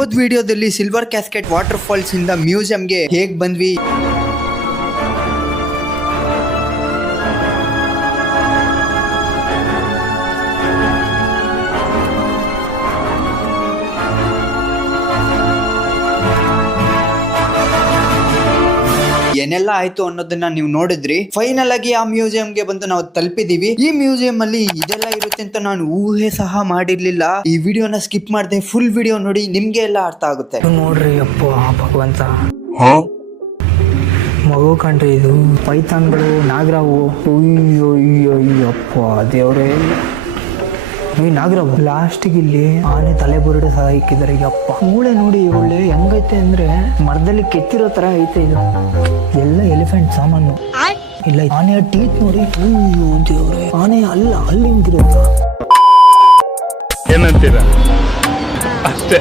ಹೋದ್ ವಿಡಿಯೋದಲ್ಲಿ silver casket water falls ಇಂದ ಮ್ಯೂಸಿಯಂಗೆ ಹೇಗ್ ಬಂದ್ವಿ, ಏನೆಲ್ಲ ಆಯ್ತು ಅನ್ನೋದನ್ನ ನೀವು ನೋಡಿದ್ರಿ. ಫೈನಲ್ ಆಗಿ ಆ ಮ್ಯೂಸಿಯಂಗೆ ಬಂದು ನಾವು ತಲುಪಿದೀವಿ. ಈ ಮ್ಯೂಸಿಯಂ ಅಲ್ಲಿ ಇದೆಲ್ಲ ಇರುತ್ತೆ ಅಂತ ನಾನು ಊಹೆ ಸಹ ಮಾಡಿರ್ಲಿಲ್ಲ. ಈ ವಿಡಿಯೋನ ಸ್ಕಿಪ್ ಮಾಡದೆ ಫುಲ್ ವಿಡಿಯೋ ನೋಡಿ, ನಿಮ್ಗೆ ಎಲ್ಲ ಅರ್ಥ ಆಗುತ್ತೆ. ನೋಡ್ರಿ ಅಪ್ಪ ಭಗವಂತ, ಮಗು ಕಣ್ರಿ ಇದು. ಪೈಥಾನ್ಗಳು, ನಾಗರಾವು, ಅಯ್ಯಪ್ಪ ದೇವ್ರೇ, ನಾಗರಾವು. ಲಾಸ್ಟಿಗೆ ಇಲ್ಲಿ ಆನೆ ತಲೆ ಬುರುಡೆ ಸಹ ಇಕ್ಕಿದ್ದಾರೆ. ಅಪ್ಪ ಮೂಳೆ ನೋಡಿ ಒಳ್ಳೆ ಹೆಂಗೈತೆ ಅಂದ್ರೆ ಮರದಲ್ಲಿ ಕೆತ್ತಿರೋ ತರ ಐತೆ. ಇದು ಎಲ್ಲ ಎಲಿಫೆಂಟ್ ಸಾಮಾನು. ಇಲ್ಲ ಆನೆಯ ಟೀತ್ ನೋಡಿ, ಅಯ್ಯೋ ದೇವ್ರೆ, ಆನೆ ಅಲ್ಲ ಅಲ್ಲಿ ನಿಂತಿರೋ. ಏನಂತೀರಾ ಅಷ್ಟೇ.